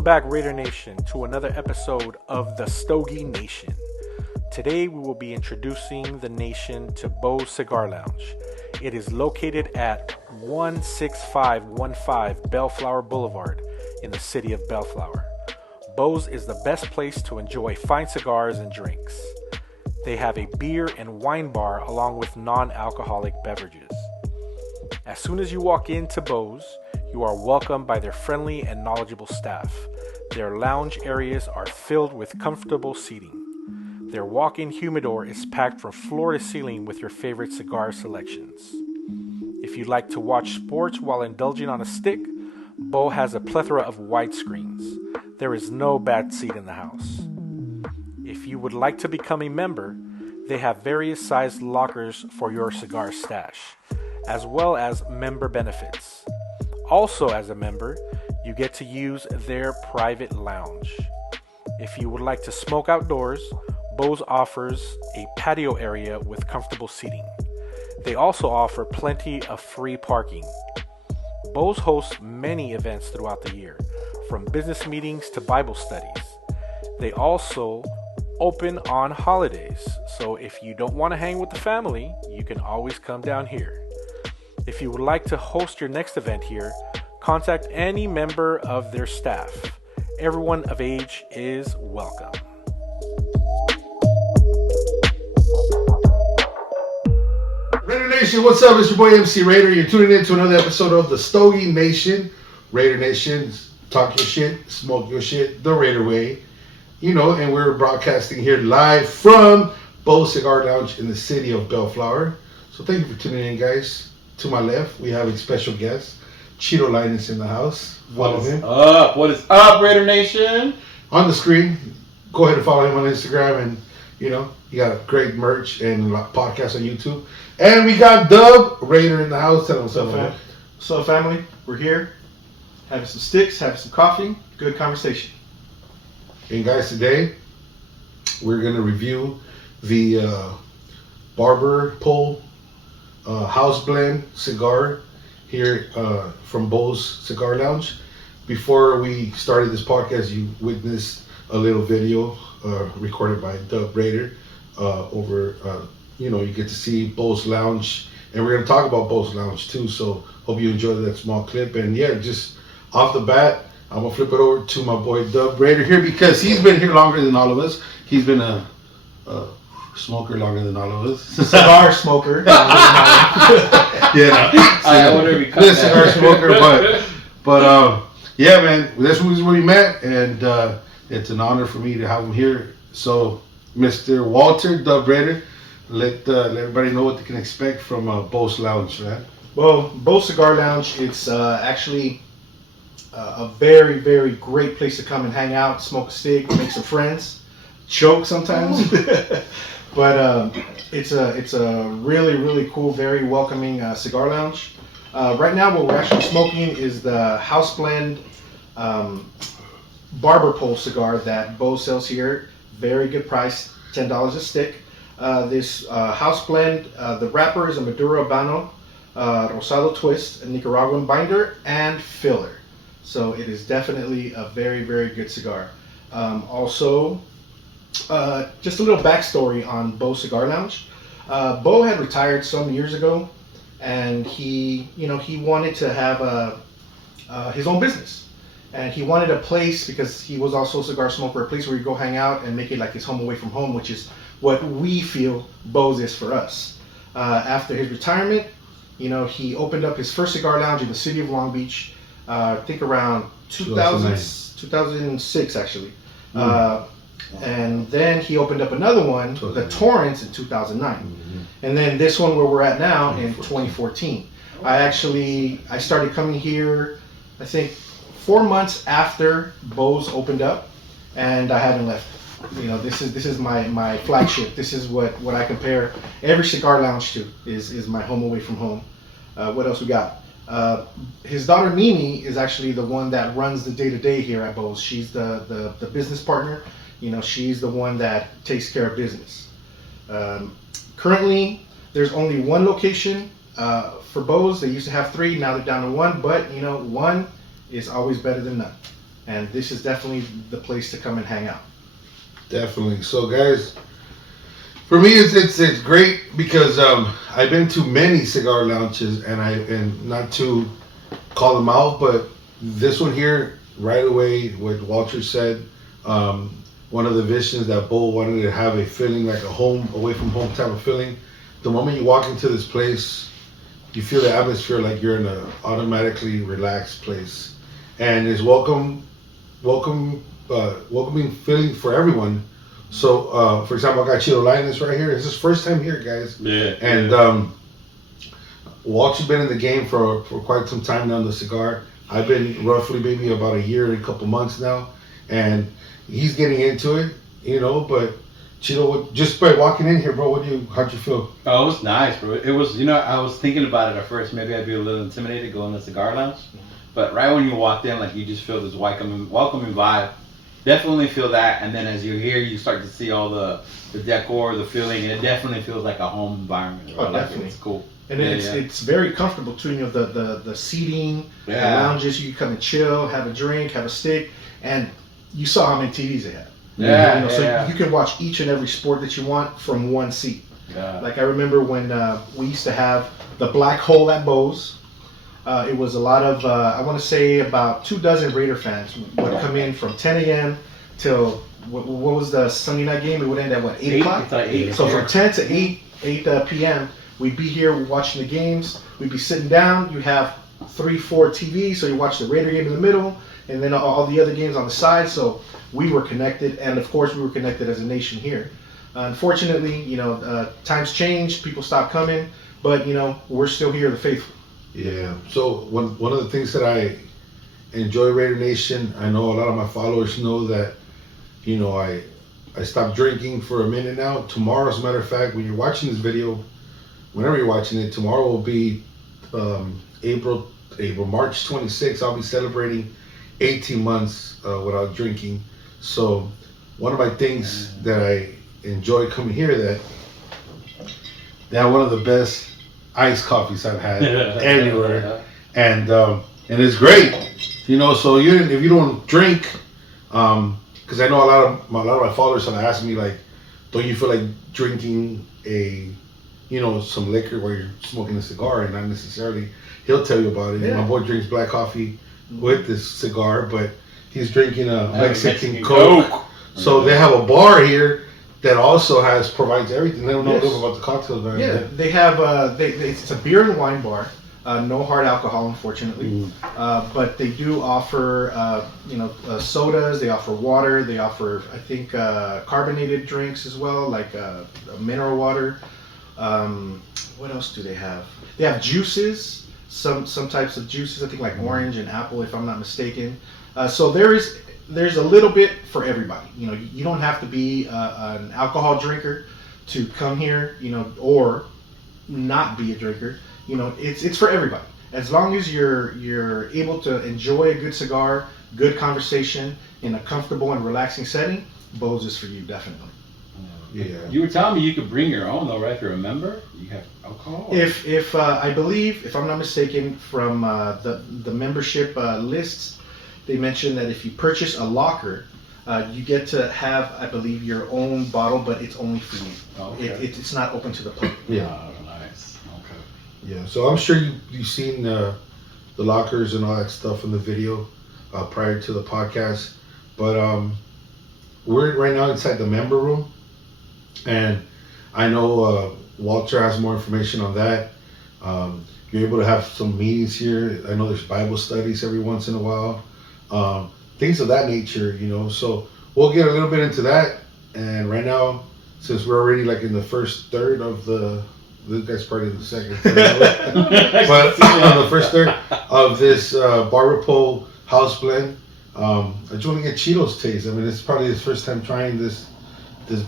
Welcome back, Raider Nation, to another episode of the Stogie Nation. Today we will be introducing the nation to Bo's Cigar Lounge. It is located at 16515 Bellflower Boulevard in the city of Bellflower. Bo's is the best place to enjoy fine cigars and drinks. They have a beer and wine bar along with non-alcoholic beverages. As soon as you walk into Bo's, you are welcomed by their friendly and knowledgeable staff. Their lounge areas are filled with comfortable seating. Their walk-in humidor is packed from floor to ceiling with your favorite cigar selections. If you'd like to watch sports while indulging on a stick, Bo has a plethora of widescreens. There is no bad seat in the house. If you would like to become a member, they have various sized lockers for your cigar stash, as well as member benefits. Also, as a member, you get to use their private lounge. If you would like to smoke outdoors, Bo's offers a patio area with comfortable seating. They also offer plenty of free parking. Bo's hosts many events throughout the year, from business meetings to Bible studies. They also open on holidays, so if you don't want to hang with the family, you can always come down here. If you would like to host your next event here, contact any member of their staff. Everyone of age is welcome. Raider Nation, what's up? It's your boy MC Raider. You're tuning in to another episode of the Stogie Nation. Raider Nation, talk your shit, smoke your shit, the Raider way. You know, and we're broadcasting here live from Bo's Cigar Lounge in the city of Bellflower. So thank you for tuning in, guys. To my left, we have a special guest, Cheeto Linus, in the house. What is up? What is up, Raider Nation? On the screen, go ahead and follow him on Instagram, and you know, he got a great merch and podcast on YouTube. And we got Dub Raider in the house. Tell him what's up, man. So, family, we're here, having some sticks, having some coffee, good conversation. And guys, today we're gonna review the Barber Pole House Blend cigar here from Bo's Cigar Lounge. Before we started this podcast, you witnessed a little video recorded by Dub Raider over, you get to see Bo's Lounge, and we're going to talk about Bo's Lounge too, so hope you enjoyed that small clip. And yeah, just off the bat, I'm going to flip it over to my boy Dub Raider here, because he's been here longer than all of us. He's been a smoker longer than all of us. Cigar smoker. I wonder if you cut cigar smoker, but yeah, man, that's where we met, and it's an honor for me to have him here. So, Mr. Walter Dub Raider, let everybody know what they can expect from Bo's Lounge, man. Well, Bo's Cigar Lounge, it's actually a very, very great place to come and hang out, smoke a stick, make some friends, choke sometimes. But it's a really, really cool, very welcoming cigar lounge. Right now, what we're actually smoking is the House Blend Barber Pole cigar that Bo sells here. Very good price, $10 a stick. This House Blend, the wrapper is a Maduro Habano Rosado Twist, a Nicaraguan binder, and filler. So it is definitely a very, very good cigar. Also, just a little backstory on Bo Cigar Lounge. Bo had retired some years ago, and he wanted to have his own business, and he wanted a place, because he was also a cigar smoker, a place where you go hang out and make it like his home away from home, which is what we feel Bo's is for us. After his retirement, he opened up his first cigar lounge in the city of Long Beach. I think around 2006 actually. And then he opened up another one, the Torrace, in 2009. Mm-hmm. And then this one where we're at now in 2014. I started coming here, I think 4 months after Bo's opened up, and I haven't left. This is my flagship. This is what I compare every cigar lounge to, is my home away from home. What else we got? His daughter Mimi is actually the one that runs the day-to-day here at Bo's. She's the business partner. She's the one that takes care of business. Currently, there's only one location for Bo's. They used to have 3, now they're down to 1, but one is always better than none. and this is definitely the place to come and hang out. Definitely. So, guys, for me, it's great because I've been to many cigar lounges, and not to call them out, but this one here, right away, what Walter said, one of the visions that Bo wanted to have a feeling like a home, away from home type of feeling. The moment you walk into this place, you feel the atmosphere like you're in a automatically relaxed place, and it's welcoming feeling for everyone. So, for example, I got Chito Linus right here. It's his first time here, guys. Yeah. And Walter's been in the game for quite some time now in the cigar. I've been roughly maybe about a year and a couple months now, and he's getting into it, But Chito, just by walking in here, bro, how'd you feel? Oh, it was nice, bro. It was, I was thinking about it at first. Maybe I'd be a little intimidated going to the cigar lounge, but right when you walked in, like you just feel this welcoming vibe. Definitely feel that, and then as you're here, you start to see all the decor, the feeling, and it definitely feels like a home environment. Oh, definitely. It's cool. And it's very comfortable too. The seating, the Yeah. lounges. You can come and chill, have a drink, have a stick, and you saw how many TVs they had. Yeah, So you can watch each and every sport that you want from one seat. Yeah. Like I remember when we used to have the black hole at Bose. It was a lot of, I want to say about 24 Raider fans would come in from 10 a.m. till, what was the Sunday night game? It would end at what, 8 o'clock? It's like 8. So from 10 to 8 p.m., we'd be here watching the games. We'd be sitting down. You have 3-4 TVs, so you watch the Raider game in the middle, and then all the other games on the side. So we were connected, and of course we were connected as a nation here. Unfortunately, times changed. People stopped coming, but we're still here, the faithful. Yeah. So one of the things that I enjoy Raider Nation, I know a lot of my followers know that, I stopped drinking for a minute now. Tomorrow, as a matter of fact, when you're watching this video, whenever you're watching it, tomorrow will be March 26th. I'll be celebrating 18 months without drinking. So one of my things that I enjoy coming here, that they have one of the best iced coffees I've had anywhere, and it's great, So if you don't drink, because I know a lot of my followers have asked me, like, don't you feel like drinking some liquor while you're smoking a cigar? And not necessarily. He'll tell you about it. Yeah. My boy drinks black coffee with this cigar, but he's drinking a Mexican Coke. So they have a bar here that also provides everything. They don't know a little about the cocktails. Right? Yeah, they have. It's a beer and wine bar. No hard alcohol, unfortunately. But they do offer, sodas. They offer water. They offer, I think, carbonated drinks as well, like mineral water. What else do they have? They have juices. Some types of juices. I think like orange and apple, if I'm not mistaken. So there's a little bit for everybody. You don't have to be an alcohol drinker to come here, or not be a drinker. It's for everybody. As long as you're able to enjoy a good cigar, good conversation in a comfortable and relaxing setting, Bose is for you, definitely. Yeah. You were telling me you could bring your own though, right? If you're a member, you have alcohol. If I believe, if I'm not mistaken, from the membership lists, they mentioned that if you purchase a locker, you get to have, I believe, your own bottle, but it's only for you. Oh, okay. It's not open to the public. Yeah. Oh, nice. Okay. Yeah. So I'm sure you've seen the lockers and all that stuff in the video prior to the podcast, but we're right now inside the member room, and I know Walter has more information on that. You're able to have some meetings here. I know there's Bible studies every once in a while. Things of that nature, so we'll get a little bit into that. And right now, since we're already like in the first third of this guy's part of the second third, but on the first third of this Barber Pole house blend, I just want to get Chito's taste. I mean, it's probably his first time trying this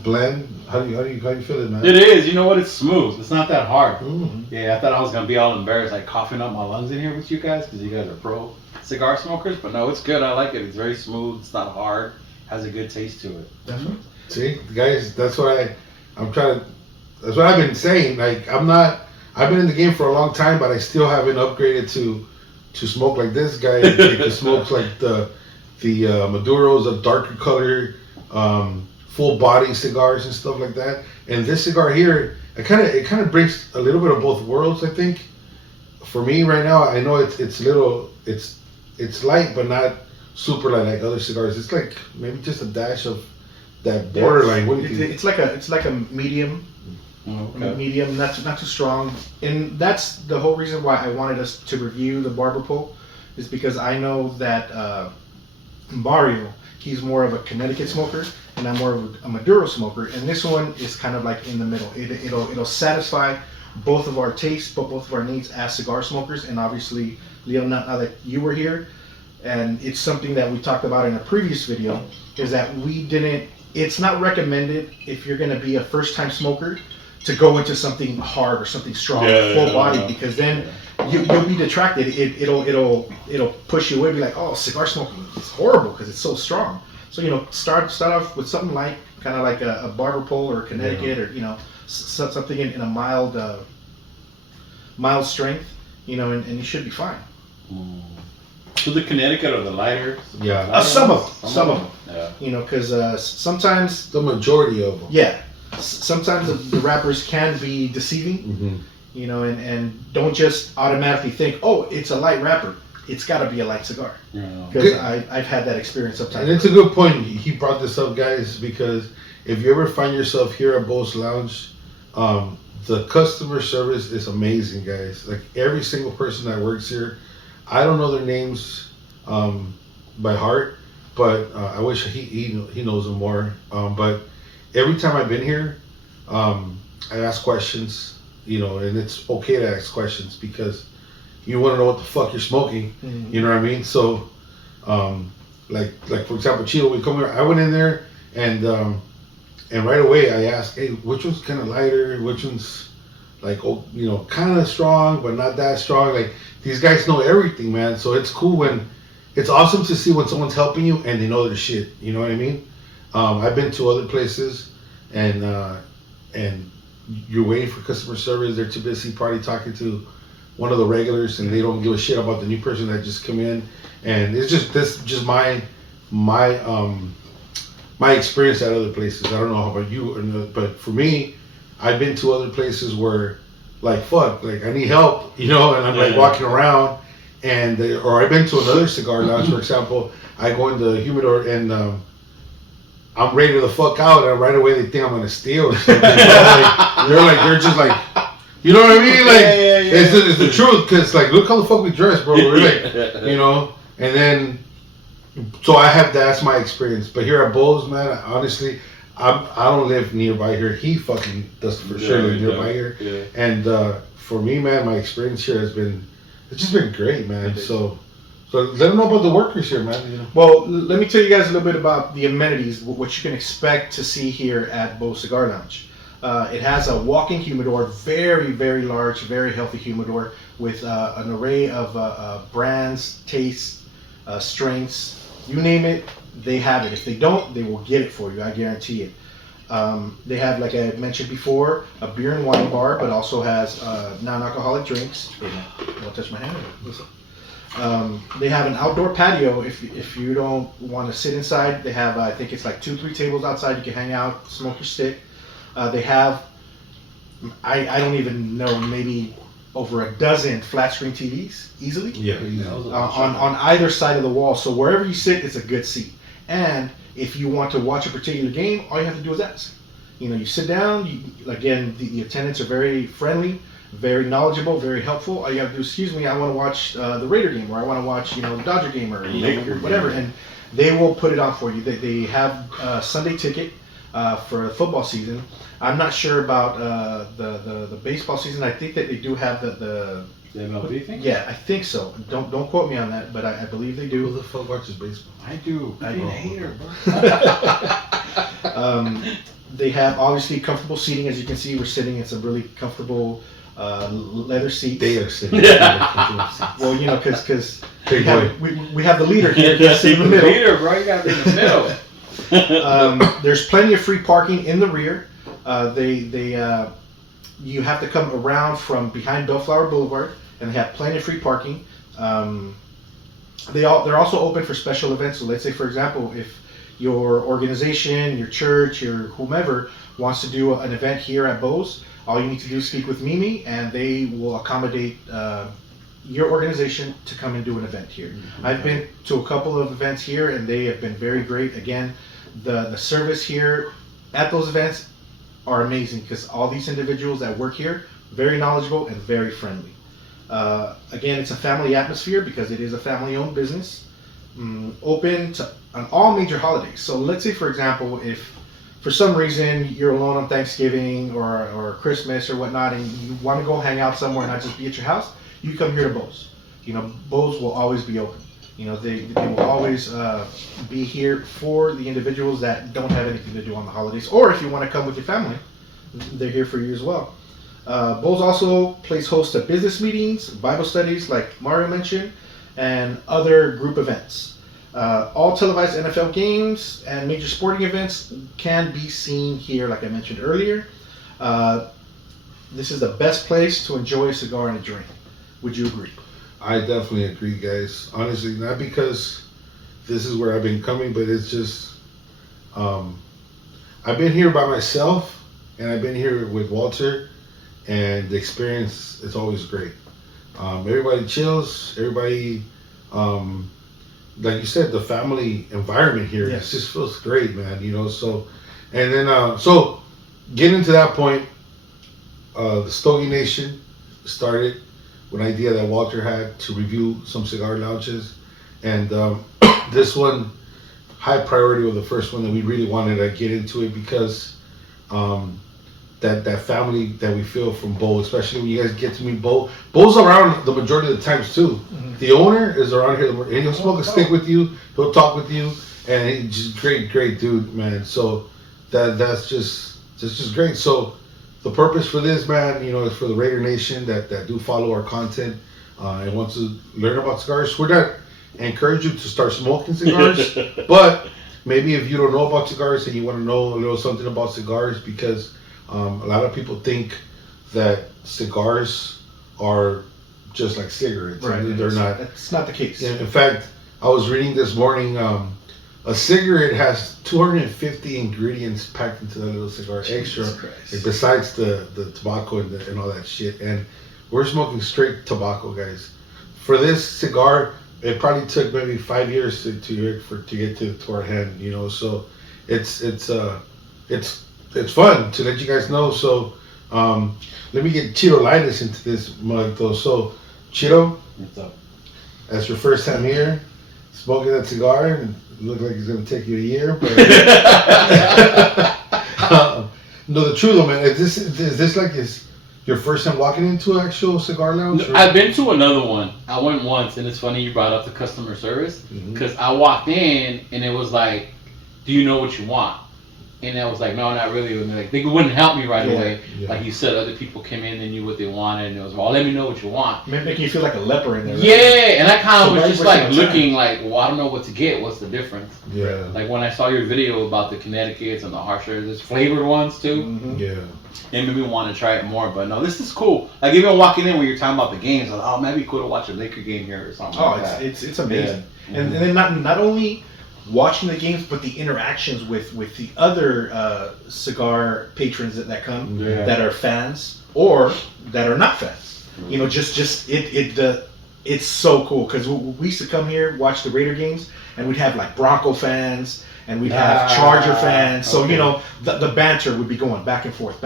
blend. How do you feel it, man? It is. You know what? It's smooth. It's not that hard. Mm-hmm. Yeah, I thought I was gonna be all embarrassed, like coughing up my lungs in here with you guys, because you guys are pro cigar smokers. But no, it's good. I like it. It's very smooth. It's not hard. Has a good taste to it. Definitely. See, guys, that's what that's what I've been saying. Like, I've been in the game for a long time, but I still haven't upgraded to smoke like this guy. He smokes like the the Maduros, of darker color, full body cigars and stuff like that. And this cigar here, it kind of brings a little bit of both worlds. I think for me right now, I know it's light, but not super light like other cigars. It's like maybe just a dash of that borderline. What do you think? It's like a medium. Okay. Medium, not too strong, and that's the whole reason why I wanted us to review the Barber Pole, is because I know that Mario, he's more of a Connecticut smoker, and I'm more of a Maduro smoker, and this one is kind of like in the middle. It'll satisfy both of our tastes, but both of our needs as cigar smokers, and obviously, Leo, now that you were here, and it's something that we talked about in a previous video, is that it's not recommended if you're going to be a first-time smoker to go into something hard or something strong, full body, because then you'll be detracted. It'll push you away. Be like, oh, cigar smoking is horrible because it's so strong. So start off with something light, kind of like a Barber Pole or a Connecticut, or something in a mild strength, and you should be fine. So the Connecticut are the lighter? Yeah. Some of them. Yeah. Because sometimes The majority of them. Yeah, sometimes the wrappers can be deceiving, Mm-hmm. and don't just automatically think, oh, it's a light wrapper. It's got to be a light cigar. Yeah. Because I've had that experience sometimes. And it's a good point. He brought this up, guys, because if you ever find yourself here at Bo's Lounge, the customer service is amazing, guys. Like every single person that works here, I don't know their names by heart, but I wish he knows them more. But every time I've been here, I ask questions, and it's okay to ask questions because you want to know what the fuck you're smoking. Mm-hmm. You know what I mean? So, like for example, Chilo, we come here. I went in there and right away I asked, hey, which one's kind of lighter? Which one's like, kind of strong but not that strong? Like these guys know everything, man. So it's cool it's awesome to see when someone's helping you and they know their shit. You know what I mean? I've been to other places and you're waiting for customer service. They're too busy probably talking to one of the regulars and they don't give a shit about the new person that just come in. And it's just my experience at other places. I don't know how about you, but for me, I've been to other places where like I need help, and I'm like walking around or I've been to another cigar lounge, for example. I go into the humidor and I'm ready to the fuck out, and right away they think I'm gonna steal or something. They're just like, you know what I mean? Like, it's the truth, because like, look how the fuck we dress, bro. We're like, and then, so I have that's my experience. But here at Bo's, man, honestly, I don't live nearby here. He fucking does for sure live nearby here. Yeah. And for me, man, my experience here it's just been great, man. So let them know about the workers here, man. Well, let me tell you guys a little bit about the amenities, what you can expect to see here at Bo's Cigar Lounge. It has a walk-in humidor, very, very large, very healthy humidor with an array of brands, tastes, strengths, you name it, they have it. If they don't, they will get it for you, I guarantee it. They have, like I mentioned before, a beer and wine bar, but also has non-alcoholic drinks. Don't touch my hand. Listen. They have an outdoor patio if you don't want to sit inside. They have, I think it's like 2-3 tables outside. You can hang out, smoke your stick. They have, I don't even know, maybe over a dozen flat screen TVs easily. Yeah. On either side of the wall. So wherever you sit, it's a good seat. And if you want to watch a particular game, all you have to do is ask. You sit down. Again, the attendants are very friendly, very knowledgeable, very helpful. All you have to do is, excuse me, I want to watch the Raider game, or I want to watch the Dodger game, or whatever, and they will put it on for you. They have a Sunday ticket for football season. I'm not sure about the baseball season. I think that they do have the MLB thing? Yeah, I think so. Don't quote me on that, but I believe they do. Who the fuck watches baseball? I do. I'm a hater, bro. They have obviously comfortable seating. As you can see, we're sitting in some really comfortable leather seats. They are sitting in comfortable seats. Well, because we have the leader here. Sitting in the middle. Leader, bro. You got to be in the middle. There's plenty of free parking in the rear. You have to come around from behind Bellflower Boulevard, and they have plenty of free parking. they're also open for special events. So let's say, for example, if your organization, your church, your whomever wants to do an event here at Bose, all you need to do is speak with Mimi, and they will accommodate your organization to come and do an event here. I've been to a couple of events here, and they have been very great. Again, the service here at those events are amazing because all these individuals that work here, very knowledgeable and very friendly. Again, it's a family atmosphere because it is a family-owned business, open to on all major holidays. So let's say, for example, if for some reason you're alone on Thanksgiving or Christmas or whatnot, and you want to go hang out somewhere and not just be at your house, you come here to Bose. You know, Bose will always be open. You know, they will always be here for the individuals that don't have anything to do on the holidays, or if you want to come with your family, they're here for you as well. Bose also plays host to business meetings, Bible studies like Mario mentioned, and other group events. All televised NFL games and major sporting events can be seen here, like I mentioned earlier. This is the best place to enjoy a cigar and a drink. Would you agree? I definitely agree, guys. Honestly, not because this is where I've been coming, but it's just I've been here by myself, and I've been here with Walter, and the experience is always great. Everybody chills. Everybody, like you said, the family environment here, Yes. it just feels great, man. You know, so and then so getting to that point, the Stogie Nation started with an idea that Walter had to review some cigar lounges, and this one, high priority, was the first one that we really wanted to get into it because that family that we feel from Bo, especially when you guys get to meet Bo. Bo's around the majority of the times too. Mm-hmm. The owner is around here, and he'll smoke a stick with you, he'll talk with you, and he's just great dude, man. So that's just great. So the purpose for this, man, you know, is for the Raider Nation that do follow our content and wants to learn about cigars. We're not encourage you to start smoking cigars, but maybe if you don't know about cigars and you want to know a little something about cigars, because a lot of people think that cigars are just like cigarettes. Right. They're not. That's not the case. In fact, I was reading this morning, a cigarette has 250 ingredients packed into that little cigar extra, like besides the tobacco and all that shit. And we're smoking straight tobacco, guys. For this cigar, it probably took maybe 5 years to get to our hand, you know. So it's fun to let you guys know. So let me get Chito Linus into this mug though. So Chito, what's up? That's your first time here, smoking that cigar. And it looked like it's gonna take you a year, but no, the truth though, man. Is this like your first time walking into an actual cigar lounge? No, I've been to another one. I went once, and it's funny you brought up the customer service because I walked in and it was like, "Do you know what you want?" And I was like, "No, not really." And like, they wouldn't help me right away. Yeah. Like you said, other people came in and knew what they wanted, and it was, "Well, let me know what you want." Making you feel like a leper in there. Right? Yeah, and I kind of was just like looking like, "Well, I don't know what to get. What's the difference?" Yeah. Like when I saw your video about the Connecticut's and the harsher, there's flavored ones too. Mm-hmm. Yeah. It made me want to try it more, but no, this is cool. Like even walking in when you're talking about the games, I was like, oh, maybe cool to watch a Laker game here or something. It's amazing. Yeah. And Mm-hmm. then not only watching the games, but the interactions with the other cigar patrons that come, that are fans or that are not fans. You know, it's so cool because we used to come here, watch the Raider games, and we'd have like Bronco fans and we'd have Charger fans. So you know, the banter would be going back and forth.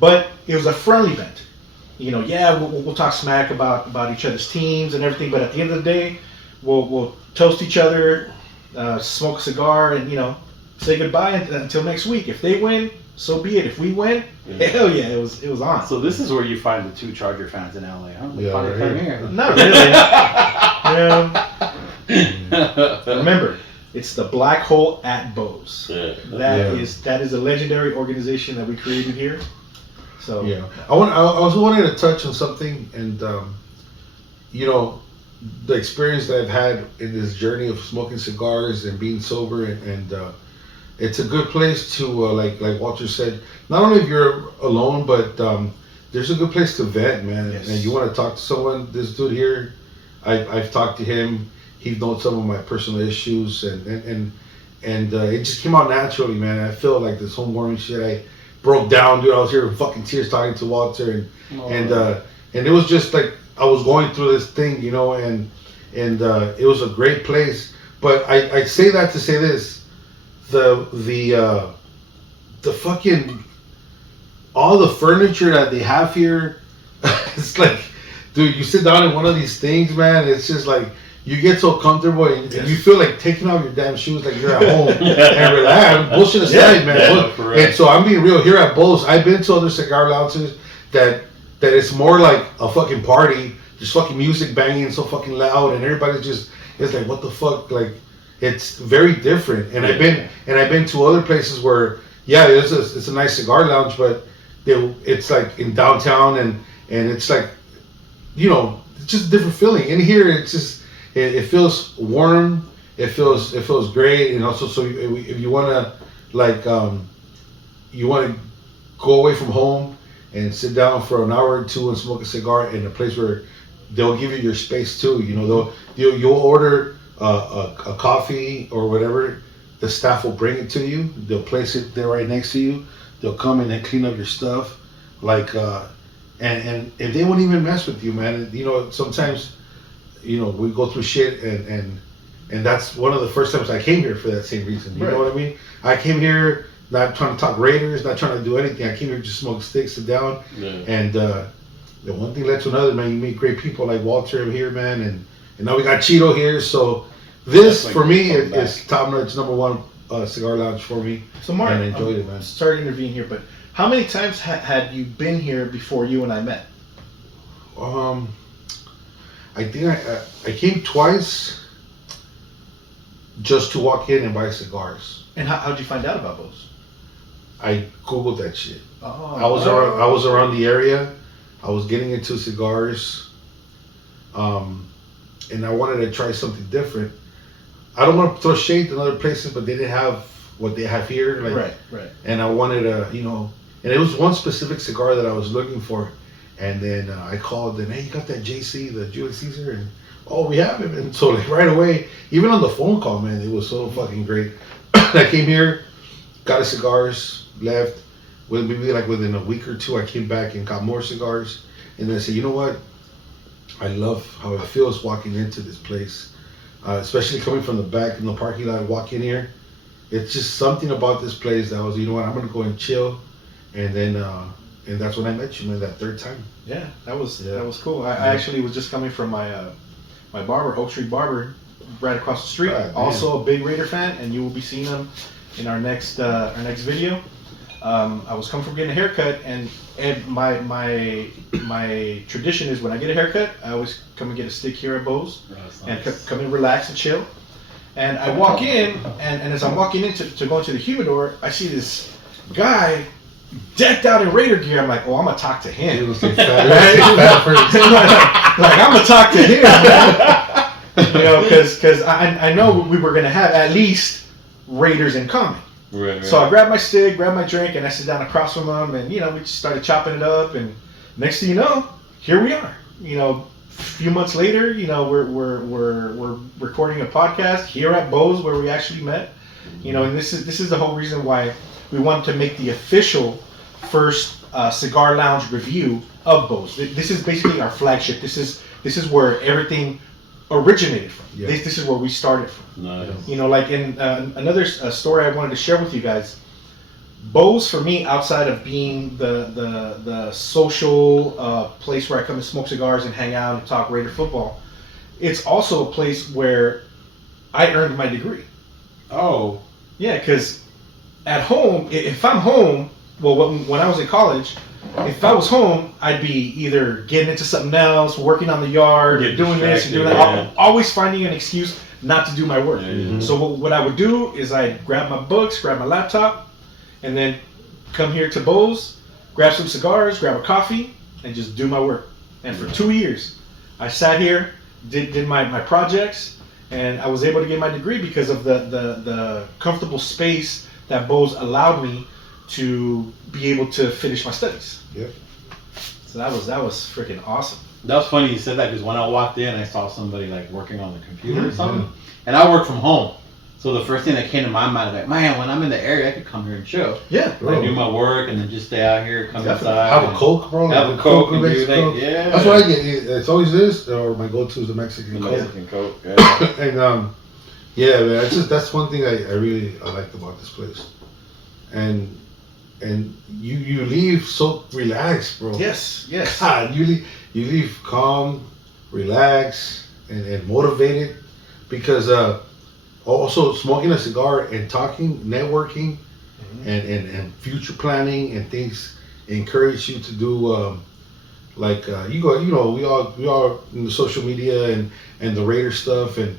But it was a friendly banter. You know, we'll talk smack about each other's teams and everything, but at the end of the day, we'll toast each other, smoke a cigar, and you know, say goodbye until next week. If they win, so be it. If we win, hell yeah, it was on. So this is where you find the two Charger fans in LA, huh? Yeah, Not really. Remember, it's the Black Hole at Bose. That is a legendary organization that we created here. So yeah, I also wanted to touch on something, and you know, the experience that I've had in this journey of smoking cigars and being sober, and it's a good place to like Walter said, not only if you're alone, but there's a good place to vent, man. Yes. And you want to talk to someone. This dude here, I've talked to him. he knows some of my personal issues, and it just came out naturally, man. I feel like this home warming shit. I broke down, dude. I was here in fucking tears talking to Walter, and it was just like I was going through this thing, you know, and it was a great place. But I say that to say this, the fucking all the furniture that they have here, it's like, dude, you sit down in one of these things, man. It's just like you get so comfortable and you feel like taking off your damn shoes like you're at home and relax. Bullshit aside, man. And so I'm being real here at Bose. I've been to other cigar lounges that it's more like a fucking party. There's fucking music banging so fucking loud and everybody's just, it's like, what the fuck? Like, it's very different. And I've been to other places where, yeah, it's a nice cigar lounge, but it's like in downtown and it's like, you know, it's just a different feeling. In here, it's just, it feels warm. It feels great. And also, so if you want to, like, you want to go away from home and sit down for an hour or two and smoke a cigar in a place where they'll give you your space too. You know, you'll order a coffee or whatever. The staff will bring it to you. They'll place it there right next to you. They'll come in and clean up your stuff. Like, and they won't even mess with you, man. And, you know, sometimes, you know, we go through shit and that's one of the first times I came here for that same reason. You know what I mean? I came here not trying to talk Raiders, not trying to do anything. I came here to just smoke sticks, sit down. Yeah. And the one thing led to another, man. You meet great people like Walter here, man. And now we got Cheeto here. So this, for me, is top notch number one cigar lounge for me. So Mark, and I enjoyed it, man. Sorry to intervene here, but how many times had you been here before you and I met? I think I came twice just to walk in and buy cigars. And how'd you find out about those? I Googled that shit. I was around the area. I was getting into cigars. And I wanted to try something different. I don't want to throw shade in other places, but they didn't have what they have here. Like, right. And I wanted to, you know, and it was one specific cigar that I was looking for. And then I called and, hey, you got that JC, the Julius Caesar? And, oh, we have it. And so, like, right away, even on the phone call, man, it was so fucking great. I came here, got his cigars, left. Maybe like within a week or two, I came back and got more cigars. And then I said, you know what? I love how it feels walking into this place, especially coming from the back in the parking lot, walk in here. It's just something about this place that was, you know what, I'm going to go and chill. And then, and that's when I met you, man, that third time. Yeah, that was cool. I actually was just coming from my barber, Oak Street Barber, right across the street. Also a big Raider fan, and you will be seeing him in our next video. I was coming from getting a haircut, and my tradition is when I get a haircut, I always come and get a stick here at Bose, and come and relax and chill. And I walk in, and as I'm walking in to go into the humidor, I see this guy decked out in Raider gear. I'm like, oh, I'm gonna talk to him. Like, I'm gonna talk to him, man. You know, because I know we were gonna have at least Raiders in common. Right. So I grabbed my stick, grabbed my drink, and I sit down across from him, and, you know, we just started chopping it up, and next thing you know, here we are. You know, a few months later, you know, we're recording a podcast here at Bose where we actually met. You know, and this is the whole reason why we wanted to make the official first cigar lounge review of Bose. This is basically our flagship. This is where everything originated from. Yeah. This is where we started from. Nice. You know, like in another story I wanted to share with you guys. Bose, for me, outside of being the social place where I come and smoke cigars and hang out and talk Raider football, it's also a place where I earned my degree. Oh. Yeah, because at home, if I'm home, well, when I was in college, if I was home, I'd be either getting into something else, working on the yard, doing this and doing that, always finding an excuse not to do my work. Mm-hmm. So what I would do is I'd grab my books, grab my laptop, and then come here to Bose, grab some cigars, grab a coffee, and just do my work. And for 2 years, I sat here, did my projects, and I was able to get my degree because of the comfortable space that Bose allowed me to be able to finish my studies. Yep. So that was freaking awesome. That was funny you said that because when I walked in, I saw somebody like working on the computer or something, and I work from home. So the first thing that came to my mind was like, man, when I'm in the area, I could come here and chill. Yeah, Like, do my work and then just stay out here, come inside. Have a Coke, bro. Have a Coke and do like, yeah. That's what I get. It's always this, or my go-to is the Mexican Coke. Mexican Coke, yeah. And yeah, man, that's one thing I really liked about this place. And you leave so relaxed, bro. Yes. God, you leave calm, relaxed, and motivated because also smoking a cigar and talking, networking, and future planning and things encourage you to do we all in the social media and the Raider stuff, and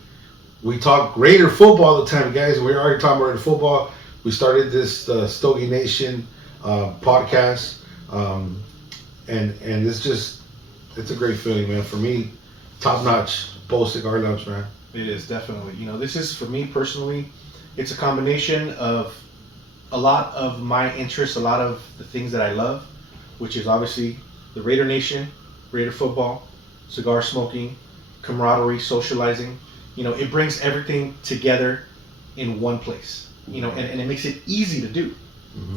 we talk Raider football all the time, guys. We're already talking Raider football. We started this Stogie Nation podcast, and it's a great feeling, man. For me, top notch Bose Cigar Lounge, man. It is definitely. This is for me personally. It's a combination of a lot of my interests, a lot of the things that I love, which is obviously the Raider Nation, Raider football, cigar smoking, camaraderie, socializing. It brings everything together in one place. And it makes it easy to do.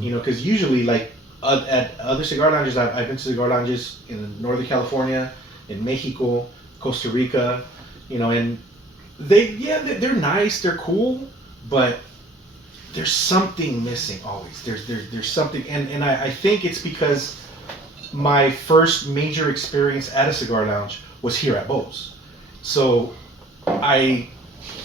Because usually, like at other cigar lounges, I've been to cigar lounges in Northern California, in Mexico, Costa Rica, and they're nice, they're cool, but there's something missing always. There's something, and I think it's because my first major experience at a cigar lounge was here at Bose, so I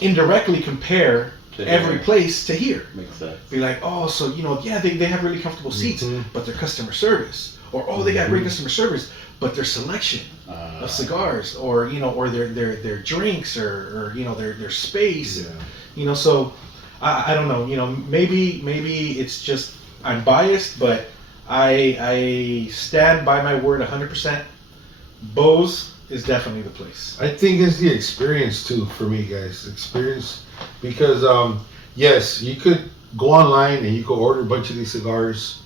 indirectly compare every place to here. Makes sense. Be like, oh, so they have really comfortable seats, but their customer service, or they got great customer service, but their selection of cigars, or their drinks, or their space, so I don't know, maybe it's just I'm biased, but I stand by my word 100%. Bose is definitely the place. I think it's the experience too for me, guys. Experience, because yes, you could go online and you could order a bunch of these cigars.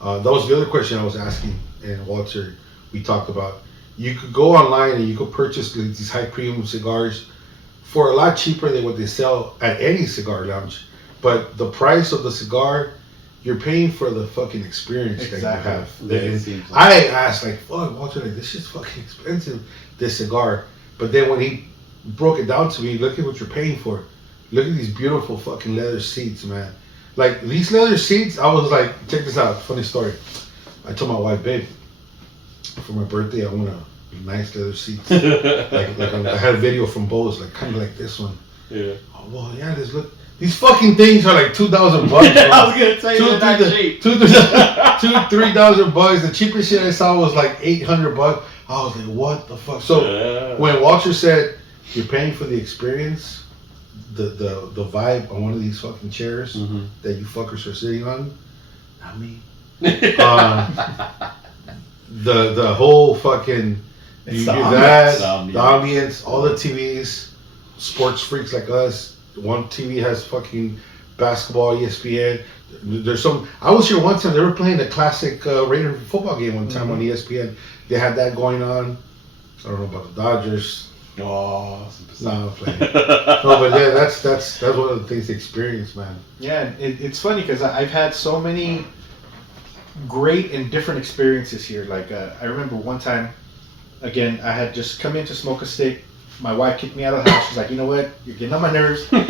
That was the other question I was asking, and Walter, we talked about. You could go online and you could purchase these high premium cigars for a lot cheaper than what they sell at any cigar lounge. But the price of the cigar, you're paying for the fucking experience that you have. I asked, like, fuck, Walter, like, this shit's fucking expensive, this cigar. But then when he broke it down to me, look at what you're paying for. Look at these beautiful fucking leather seats, man. Like, these leather seats, I was like, check this out, funny story. I told my wife, babe, for my birthday, I want a nice leather seats. I had a video from Bose, like, kind of like this one. Yeah. Oh, well, yeah, look. These fucking things are like $2,000 bucks. I was gonna tell you that cheap. $3,000. The cheapest shit I saw was like $800. I was like, what the fuck? So when Walter said you're paying for the experience, the vibe on one of these fucking chairs that you fuckers are sitting on, not me. The whole fucking the ambience, all the TVs, sports freaks like us. One TV has fucking basketball, ESPN. There's some. I was here one time. They were playing a classic Raider football game one time on ESPN. They had that going on. I don't know about the Dodgers. Oh, no, I'm playing. No, but yeah, that's one of the things to experience, man. Yeah, it's funny because I've had so many great and different experiences here. Like I remember one time, again, I had just come in to smoke a stick. My wife kicked me out of the house. She's like, you know what? You're getting on my nerves. Go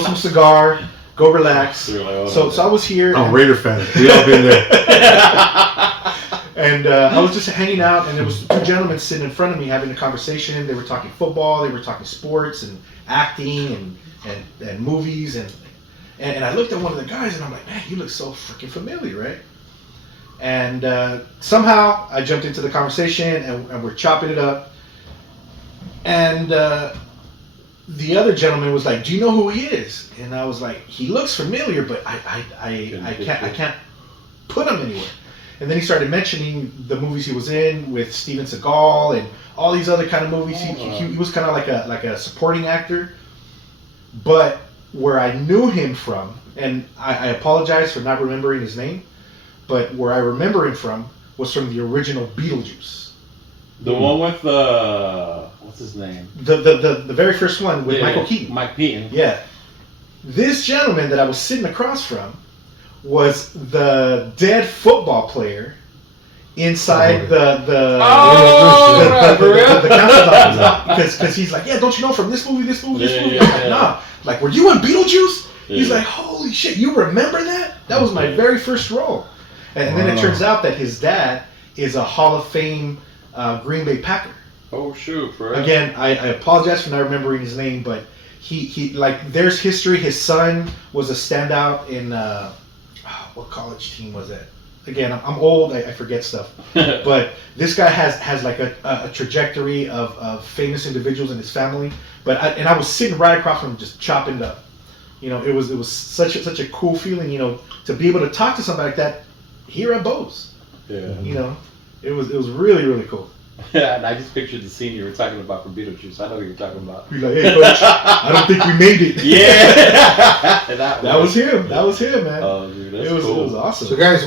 smoke a cigar. Go relax. So I was here. I'm a Raider fan. We all been there. And I was just hanging out, and there was two gentlemen sitting in front of me having a conversation. They were talking football. They were talking sports and acting and movies. And I looked at one of the guys, and I'm like, man, you look so freaking familiar, right? And somehow I jumped into the conversation, and we're chopping it up. And the other gentleman was like, "Do you know who he is?" And I was like, "He looks familiar, but I can't put him anywhere." And then he started mentioning the movies he was in with Steven Seagal and all these other kind of movies. He was kind of like a supporting actor. But where I knew him from, and I apologize for not remembering his name, but where I remember him from was from the original Beetlejuice. The one with what's his name? The very first one with Michael Keaton. Mike Keaton. Yeah. This gentleman that I was sitting across from was the dead football player inside the counsel's office, because he's like, yeah, don't you know from this movie? I'm like, nah. Like, were you on Beetlejuice? He's like, holy shit, you remember that? That was my very first role. And then it turns out that his dad is a Hall of Fame Green Bay Packer. Oh shoot! For Again, I apologize for not remembering his name, but he like, there's history. His son was a standout in what college team was that? Again, I'm old. I forget stuff. But this guy has like a trajectory of famous individuals in his family. But I was sitting right across from him, just chopping it up. You know, it was such a cool feeling. You know, to be able to talk to somebody like that here at Bose. Yeah. You know, it was really, really cool. Yeah, and I just pictured the scene you were talking about from Beetlejuice. I know what you're talking about. He's like, hey, coach, I don't think we made it. Yeah. that was him. That was him, man. Oh, dude, that's cool. It was awesome. So guys,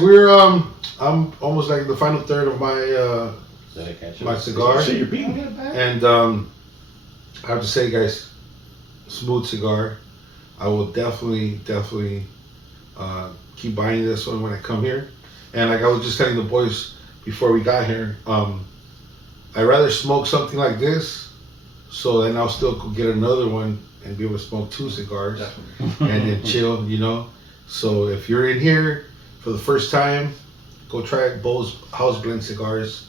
I'm almost like the final third of my cigar, So you're beating it, man. and I have to say, guys, smooth cigar. I will definitely keep buying this one when I come here. And like I was just telling the boys before we got here, I'd rather smoke something like this, so then I'll still get another one and be able to smoke 2 cigars and then chill, you know. So if you're in here for the first time, go try Bose House Blend cigars.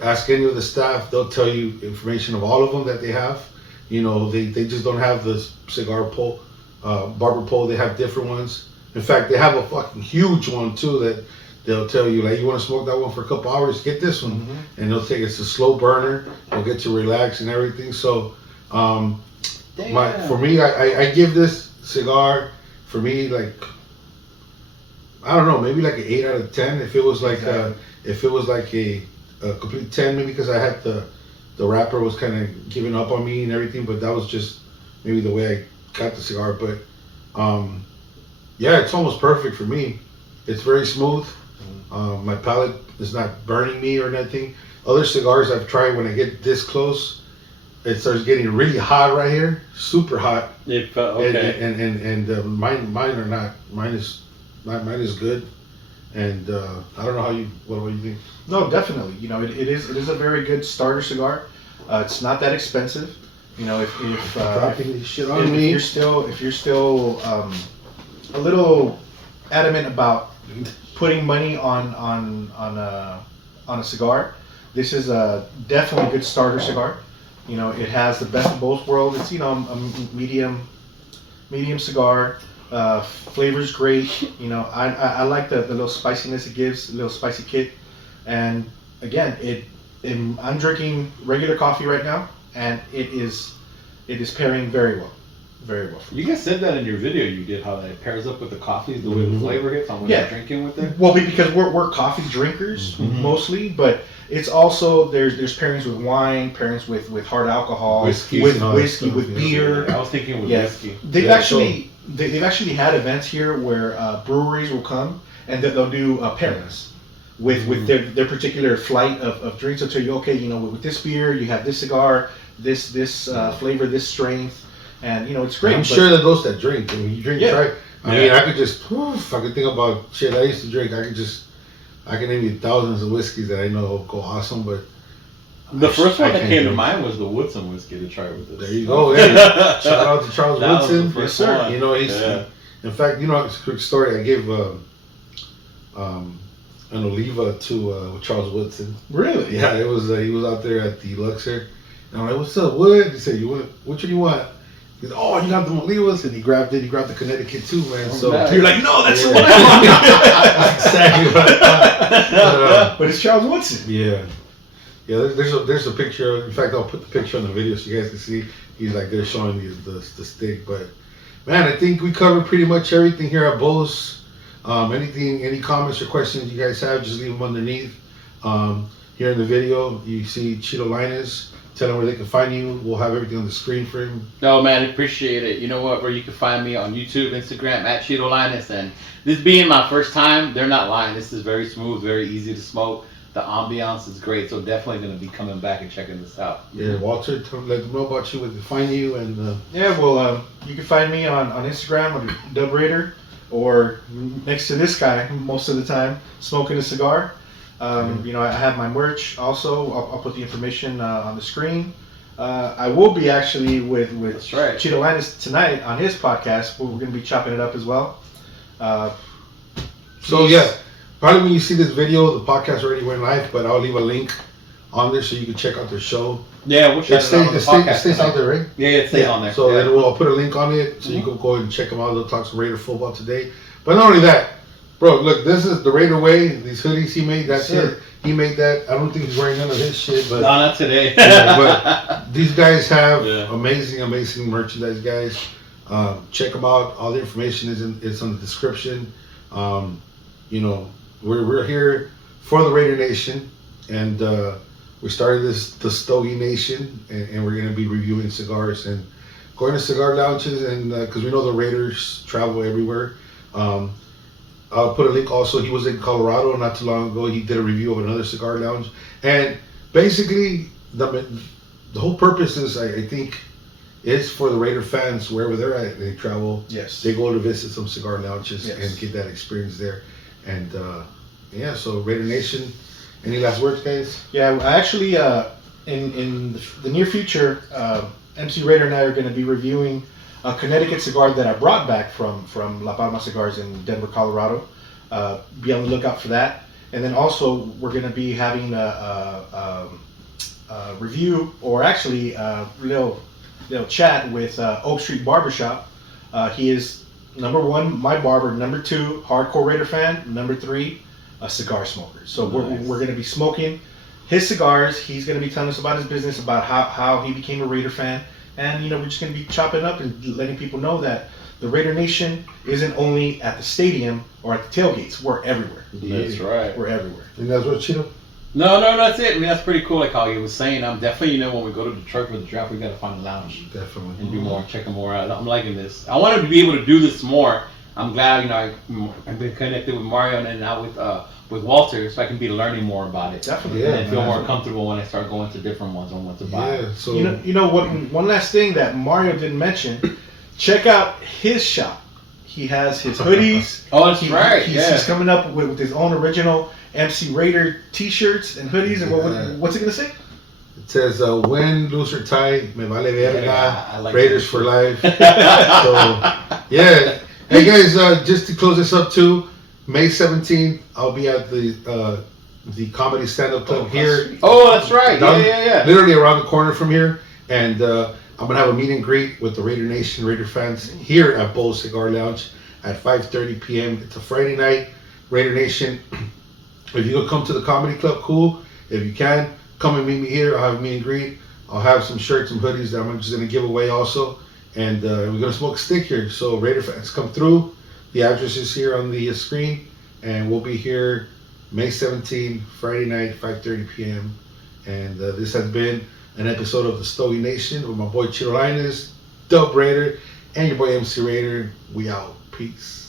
Ask any of the staff; they'll tell you information of all of them that they have. You know, they just don't have the cigar pole, barber pole. They have different ones. In fact, they have a fucking huge one too that they'll tell you, like, you want to smoke that one for a couple hours, get this one. And they'll take it's a slow burner. They'll get you relaxed and everything. So, for me, I give this cigar, for me, like, I don't know, maybe like an 8 out of 10. If it was like a complete 10, maybe because I had the wrapper was kind of giving up on me and everything, but that was just maybe the way I got the cigar. But yeah, it's almost perfect for me. It's very smooth. My palate is not burning me or anything. Other cigars I've tried, when I get this close, it starts getting really hot right here, super hot. Okay. And mine are not. Mine is good. And I don't know what do you think? No, definitely. You know, it is a very good starter cigar. It's not that expensive. You know, if dropping this shit on if me. if you're still a little adamant about putting money on a cigar, this is a definitely good starter cigar. You know, it has the best of both worlds. It's, you know, a medium cigar. Flavor's great. You know, I like the little spiciness it gives, a little spicy kick. And again, I'm drinking regular coffee right now, and it is pairing very well. Very well. You guys said that in your video you did, how that pairs up with the coffee, the way the flavor hits on when you're drinking with it. Well, because we're coffee drinkers mostly, but it's also there's pairings with wine, pairings with hard alcohol, whiskey, with beer. I was thinking with whiskey. They've actually had events here where breweries will come and they'll do pairings with their particular flight of drinks. They'll tell you, okay, you know, with this beer you have this cigar, this flavor, this strength. And, you know, it's great. I'm sure that those that drink, when you drink, try. I mean, I could just, if I could think about shit I used to drink, I can name you thousands of whiskeys that I know go awesome, but the first one that came to mind was the Woodson whiskey to try with this. There you go. Yeah. Shout out to Charles That was Woodson. the first one. You know, in fact, you know, it's a quick story. I gave an Oliva to Charles Woodson. Really? Yeah, it was he was out there at the Luxor, and I'm like, "What's up, Wood?" He said, "Which one do you want?" He said, "Oh, you got the Olivas," and he grabbed the Connecticut too, man. So nice. You're like, "No, that's the one I want." That's exactly what but it's Charles Woodson. Yeah. Yeah, there's a picture. In fact, I'll put the picture on the video so you guys can see. He's like they're showing you the stick. But man, I think we covered pretty much everything here at Bose. Any comments or questions you guys have, just leave them underneath. Here in the video, you see Cheeto Linus. Tell them where they can find you. We'll have everything on the screen for him. No, man, appreciate it. You know what, bro? You can find me on YouTube, Instagram, at Cheeto Linus. And this being my first time, they're not lying. This is very smooth, very easy to smoke. The ambiance is great, so definitely going to be coming back and checking this out. Yeah, Walter, let them know about you, where they find you, and Yeah, well, you can find me on Instagram under Dub Raider, or next to this guy most of the time, smoking a cigar. You know, I have my merch also. I'll put the information on the screen. I will be actually with That's right. Cheeto Linus tonight on his podcast, where we're going to be chopping it up as well. so yeah. Probably when you see this video, the podcast already went live, but I'll leave a link on there so you can check out their show. Yeah, we'll check It it out on the podcast. stays out there, right? Yeah, it stays on there. So yeah. then I'll put a link on it so you can go and check them out. They'll talk some Raider football today. But not only that, bro, look, this is the Raider way. These hoodies he made, that's it. He made that. I don't think he's wearing none of his shit, but No, not today. yeah, but these guys have Yeah. amazing merchandise, guys. Check them out. All the information is on the description. You know, we're here for the Raider Nation, and we started the Stogie Nation, and we're gonna be reviewing cigars and going to cigar lounges, and because we know the Raiders travel everywhere. I'll put a link also. He was in Colorado not too long ago. He did a review of another cigar lounge, and basically the whole purpose is, I think, is for the Raider fans wherever they're at. They travel. Yes. They go to visit some cigar lounges Yes. and get that experience there, and yeah. So Raider Nation, any last words, guys? Yeah, I actually, in the near future, MC Raider and I are going to be reviewing a Connecticut cigar that I brought back from La Palma Cigars in Denver, Colorado. Be on the lookout for that. And then also, we're going to be having a review, or actually a little chat with Oak Street Barbershop. He is number one, my barber. Number two, hardcore Raider fan. Number three, a cigar smoker. So Nice. we're going to be smoking his cigars. He's going to be telling us about his business, about how he became a Raider fan. And, you know, we're just going to be chopping up and letting people know that the Raider Nation isn't only at the stadium or at the tailgates. We're everywhere. That's right. We're everywhere. And that's what Cheeto. No, that's it. I mean, that's pretty cool. Like how you was saying, I'm definitely, you know, when we go to Detroit for the draft, we got to find a lounge Definitely. and do more, check them more out. I'm liking this. I wanted to be able to do this more. I'm glad, you know, I've been connected with Mario and now with Walter, so I can be learning more about it. Definitely. Yeah, And feel man. more comfortable when I start going to different ones on what to buy. Yeah. So You know what? One last thing that Mario didn't mention. Check out his shop. He has his hoodies. Oh, that's right. He's coming up with his own original MC Raider T-shirts and hoodies. And Yeah. what's it gonna say? it says, win, lose or tie, me vale verga, Yeah, I like Raiders that. for life. So, yeah. Hey guys, just to close this up too, May 17th, I'll be at the Comedy Stand-Up Club here. Oh, that's right. Down- Yeah. Literally around the corner from here. And I'm going to have a meet and greet with the Raider Nation, Raider fans here at Bow's Cigar Lounge at 5:30 p.m. It's a Friday night. Raider Nation, if you could come to the comedy club, cool. If you can, come and meet me here. I'll have a meet and greet. I'll have some shirts and hoodies that I'm just going to give away also. And we're going to smoke a stick here. So Raider fans, come through. The address is here on the screen. And we'll be here May 17th, Friday night, 5:30 p.m. And this has been an episode of the Stogie Nation with my boy Cheeto Linus, Dub Raider, and your boy MC Raider. We out. Peace.